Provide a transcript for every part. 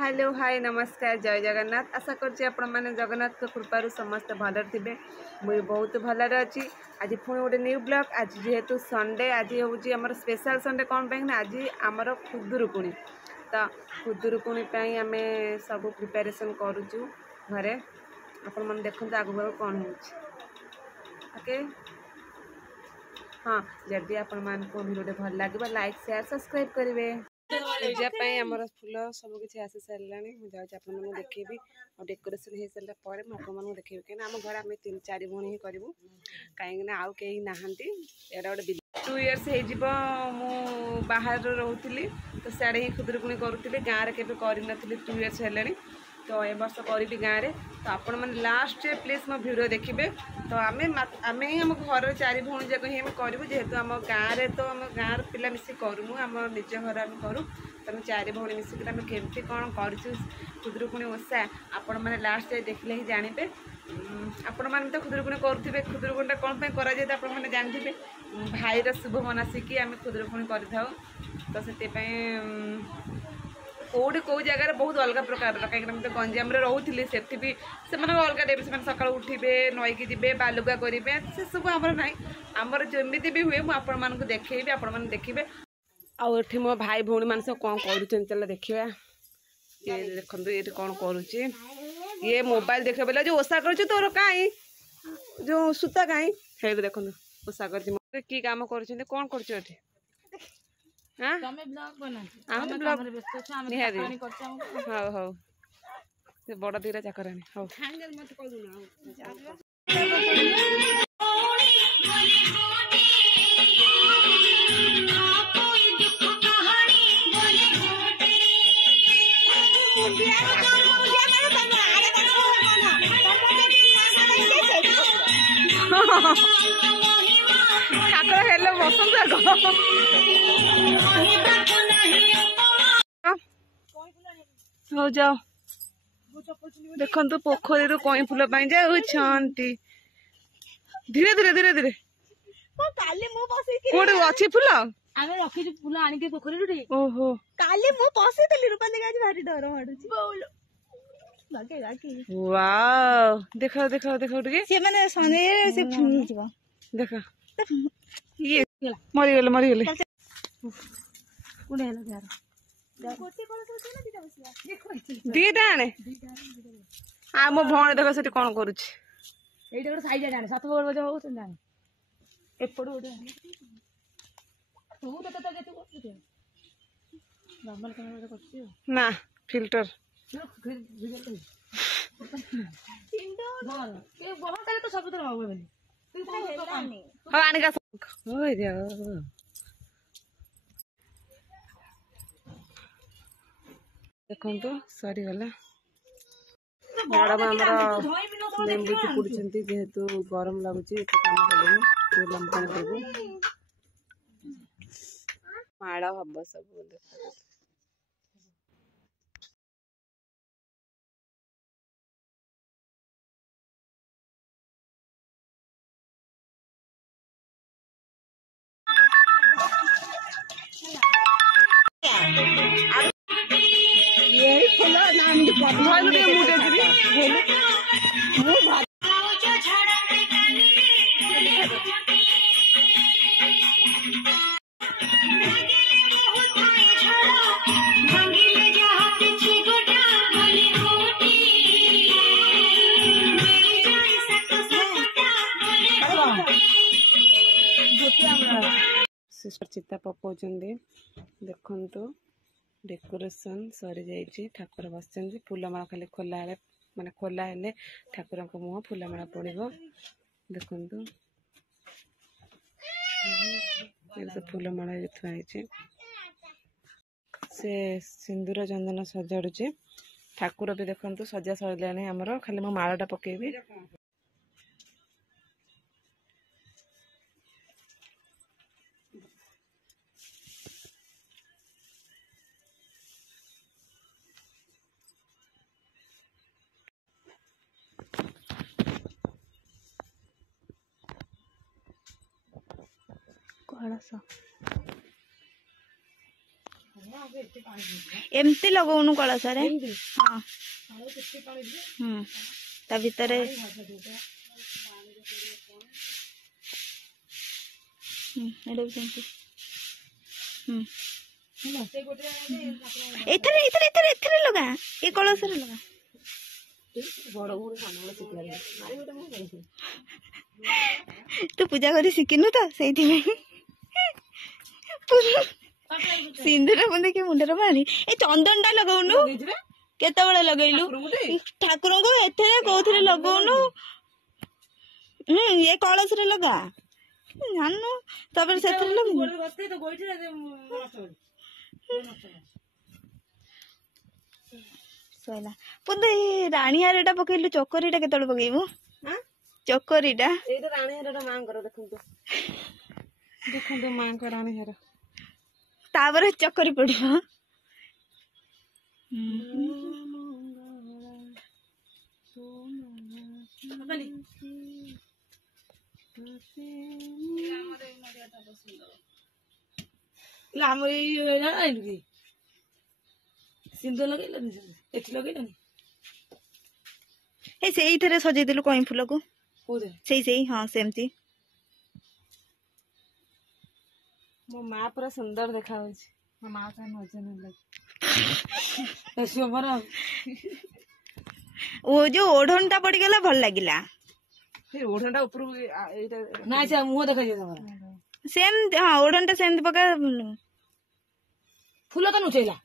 Hello hi नमस्कार जय जगन्नाथ आशा करछि आपण माने जगन्नाथ के कृपारु समस्त भलर थिबे मुई बहुत भलर अछि। आज पुणी गोटे न्यू ब्लॉग आज जेहेतु संडे आज होउछि हमर स्पेशल संडे कोन पे ना आज हमर खुदुरुकुणी तो खुदुरुकुणी पई आमे सब प्रिपरेशन करूछु घरे आपण मन देखंतु आगु कोन होउछि ओके। हाँ जदि आपण मान को वीडियो भल लागिबा लाइक शेयर सब्सक्राइब करिवे। पूजा आमर फूल सब किसी आसी सारे मुझे आपको देखी और डेकोरेशन हो सारा पर मुझे देखी कहीं आम घर आम 3-4 भौणी ही करूँ कहीं आउ कहीं नहांती एटा गोटे 2 इयर्स हो बाहर रोली तो सियाड़े ही खुदुरुकुणी करूँ गाँव में केवे कर 2 इयर्स है तो ए वर्ष करी गाँव में तो आपण मैंने लास्ट प्लीज मो वीडियो देखिए। तो आम ही आम घर 4 भौणी जाक ही करूँ जेहेतु आम गाँव में तो आम गाँव पिला मिसिक करूँ आम निज घर आम करूँ तेणु 4 भौणी मिसिक आम केमती कौन कर खुदुरुकुणी ओषा आपण मैंने लास्ट देखले ही जानते। आपण मैंने तो खुदुरुकुणी करुवे खुदुरुकुणी कौन करा जाए तो आपने जानते भाईर शुभ मनासिकी आम खुदुरुकुणी कर तो से कौटी कौ जगार बहुत अलग प्रकार कहीं तो गंजाम रोली से अलग टाइप से सका उठे नईकी जी बालुका करेंगे से सब आमर ना आमर जमी भी हुए मुझे देखी आपण मैंने देखिए। आठ मो भाई भौणी मान सब कौन कर देखा ये देखो ये कौन करुच्ची ये मोबाइल देख बोले जो ओषा कर तोर कहीं जो सूता कहीं है देखो ओषा कर कि कम कर कौन कर हाँ हौ हौ से बड़ दीरा चाकरानी हौ ठाकुर हेलो बसंत हो जाओ देखो पोखरी कई फूल जाऊँगी धीरे धीरे धीरे धीरे कौन अच्छी फूल आमे रखी फूल आनिके पोखरी ओहो काली मु पसेतली रूपा देखा भारी डर माडुची वाओ देखो देखो देखो से माने सने से फुनी जीव देखो ये मरी गेले कोने हला यार गोटी कोन सोचे ना दीटा बसिया दीटा आने आ मो भौणी देखो सेठी कोन करूची एटा गोटे साइड आने सात बड़ बजे हो जाने एपड़ गोटे तू तो जेते करती नॉर्मल कैमरा करती ना फिल्टर देखो सरीगला मैडम आमर लेंबू चिपुड़ी जेहेतु गरम लगुच कम कले लंबू पानी देवु माड़ हम सब सिस्टर चिता पकाउं देखु डेकोरेशन सरी जाइए ठाकुर बस फूलमाला खाली खोला माने खोला हेले ठाकुर मुह फूलमाला पड़ो देखु फूलमाला थुआई से सिंदूर चंदन सजाड़ुचे ठाकुर भी देखु सजा सरलानी आमर खाली मो मालाटा पकेबी एमती लगौनु कलश रे हाँ ता भीतर एथरे लगा ए कलश रे लगा तू पूजा करी शिखिनु तो से सिंदूर मुंडे के मुंडर मारी ए चंदन टा लगौनु केते बळे लगैलु ठाकुर को एथरे कोथरे लगौनु ये कलश रे लगा जाननु तबर सेथरे लग सोला पुंदे राणीहारटा पकेलु चोकरीटा केतळ पकेबु चोकरीटा एटा राणीहारटा मांकर देखंतु मांकर राणीहार तापर चकरी पड़ो सिंदूर लगेलनि एठी लगेलनि ए सेई थरे सजै दिलु कहीं फूल को सेई हां सेमती मो माँ पूरा सुंदर देखा मो माँ का नजर वो जो ओढ़नटा पड़ गला भल लागिला ओढ़नटा ऊपर ना मुह देखा सेम हां ओढ़नटा सेम पका फूल तो नुचैला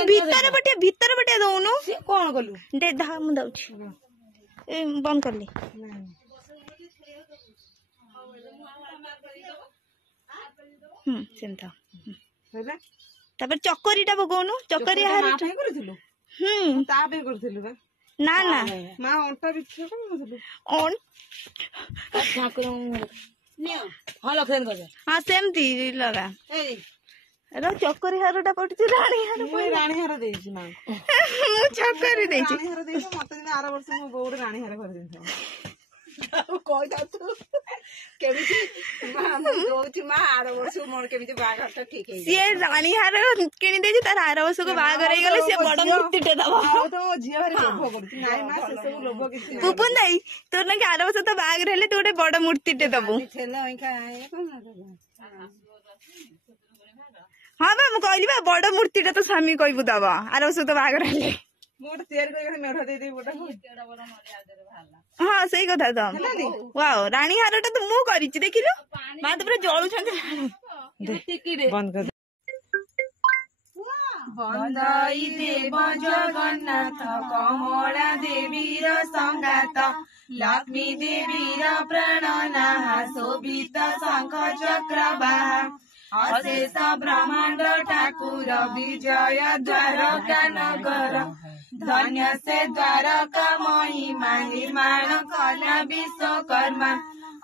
भीतर पटे दउनु से कोन कलु दे धा मु दउछि ए बंद करली सेमता तापर चकरीटा बगौनु चकरी हार करथिलु ता बे करथिलु बा ना ना मां अंटा बिछ करथिलु ऑन ठाकुर नियो हां लखन कर हां सेमती लगा ए रो चकरी हारटा पटछि रानी हार देछि मां मु चकरी देछि रानी हार देछि मते दिन आरा वर्ष मो बोड रानी हार कर देछि कोइ जातु केमिति मां दोछि मां आरा वर्ष मोर केमिति बागरटा ठीक है से रानी हार किनि देछि तार आरा वर्ष को बागर हे गेले से बड मूर्तिटे दबा तो झिया भारी लोभ करछि नाइ मां से सब लोभ किछि पुपुन दाई तोर ना के आरा वर्ष तो बागर हेले तू गोटे बड मूर्तिटे दबु थेला ओइका हाँ बा कहली बा बड़ मूर्तिटा तो स्वामी कहबू दब आर वर्ष तो बागर हेले मोटे तयार करके मेढ दे दे बोटा हाँ सही कथा तो वाओ रानी हारटा तो मु करिछि देखिलु मां तो पूरा जळु छन बंद कर बंदाई देव जगन्नाथ कमला देवीर संगात लक्ष्मी देवीर प्राणनाह शोभित शंख चक्रवाह अशेष ब्रह्मांड ठाकुर विजय द्वारका नगर धन्य से द्वारका महिमा निर्माण कला विश्वकर्मा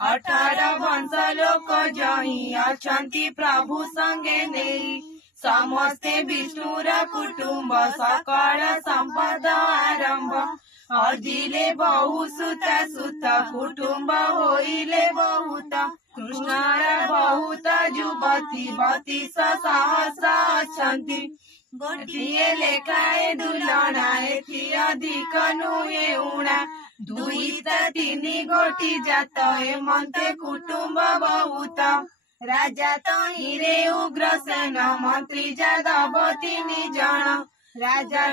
18 वंश लोक जही अछंती प्रभु संगे नेई समस्ते विष्णुर कुटुंब सकल संपद आरंभ अर्जिले बहु सुता सुत कुटुंब होइले बहुत कृष्णर बहुत युवती 32 सहस्र अछंती गोटिए लेखाए दुलना एथि अधिक नुहे उणा 2-3 गोटी जात एमंते कुटुंब बहुत राजा तहिरे उग्रसेन मंत्री जादव 3 जन राजा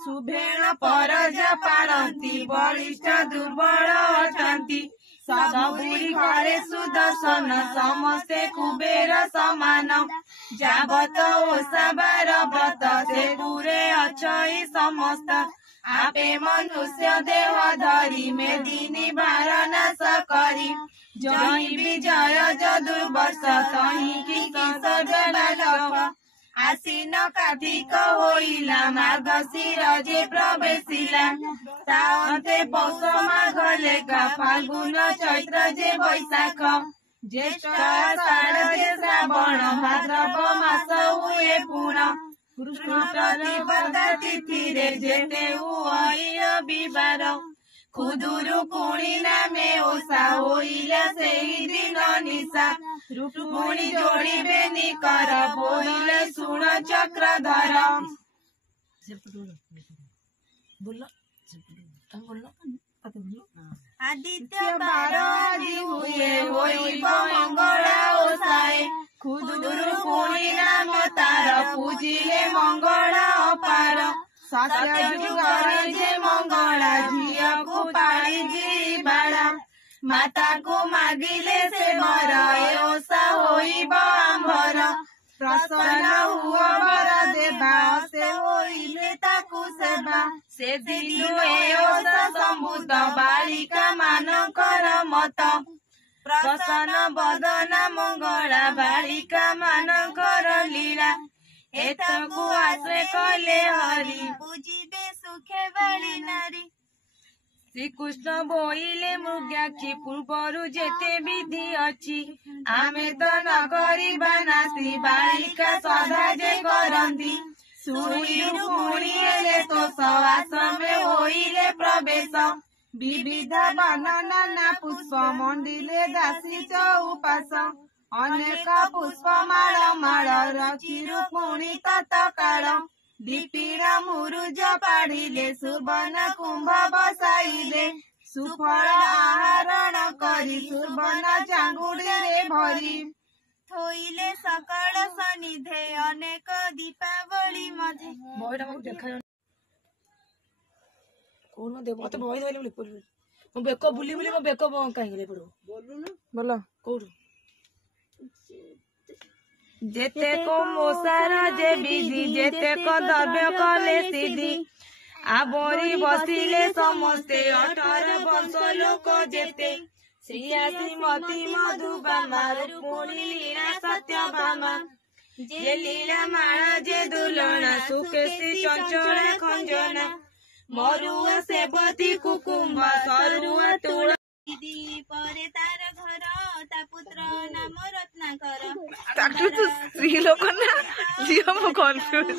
सुभेण परजा पालती बलिष्ठ दुर्बल अटंती सबुरी घरे सुदर्शन समस्ते कुबेर समान जाबत ओसाबार व्रत से पूरे अछई समस्त आपे मनुष्य देह धरी मेदिनी बारनाश करी जही विजय जदुर्वर्ष तही कि बालक आसीन कार्तिक होइला मार्गशीर जे प्रवेशिला तांते पौष माघ लेखा फाल्गुन चैत्र जे वैशाख ज्येष्ठ आषाढ़ जे श्रावण भाद्रव मास हुए पुण कृष्ण प्रतिपदा तिथि रे जेते हुई बिबार खुदुरु कुणी नामे ओषा होइला सेही दिन निशा रुक्मिणी जोड़िबे निकर बोले सुन चक्रधर आदित्य बार आदि हुए होइब मंगला ओसाए खुदुरुकुणी नाम तार पूजिले मंगला अपार सत्य जुगरे जे मंगला झिया को पाली जीवाड़ा माता को मागिले से बर ए ओसा होइब आंबर प्रसन्न हुआ बर देवा से होइले ताकू सेवा से दिलु ए ओसा संभूत बालिका मानकर मत प्रसन्न बदन मंगला बालिका मानकर लीला एतकु आश्रय कले हरि बुझिबे सुखे बाली नारी श्रीकृष्ण बोइले मृग्याक्षी पूर्वरु जेते विधि अछि आमे तो न करिबा नासी बालिका सदा जे करंती सुनी रुक्मिणी हेले तो आश्रमे होइले प्रवेश विविध वन नाना पुष्प मंडिले दासी चौपास अनेक पुष्पमाळ माळ रचि रुक्मिणी तत्काल दीपीर मुरुज पाड़िले सुबर्ण कुंभ बसाइले सुफल आहरण करी सुबर्ण चांगुड़ी रे भरी थोइले सकल सनिधे अनेक दीपावली मधे बहिटा मत देखा कोन दे मत बहि धइले बोली मो बेको बुली बुली मो बेको काहे गेले पड़ो बोलु न बोला कोड जेते को मोसार जे विधि जेते को द्रव्य कले सिद्धि आबरी बसिले समस्ते 18 वर्ष लोक जेते श्रिया श्रीमती मधुबामा रुक्मिणी लीला सत्यभामा जे लीला माला जे दुलना सुकेशी चंचला खंजना मरुआ सेवती कुकुम्भ सरुआ तुला परे तार घर ता पुत्र नाम रत्नाकर स्त्री लोक ना झियो म कन्फ्युज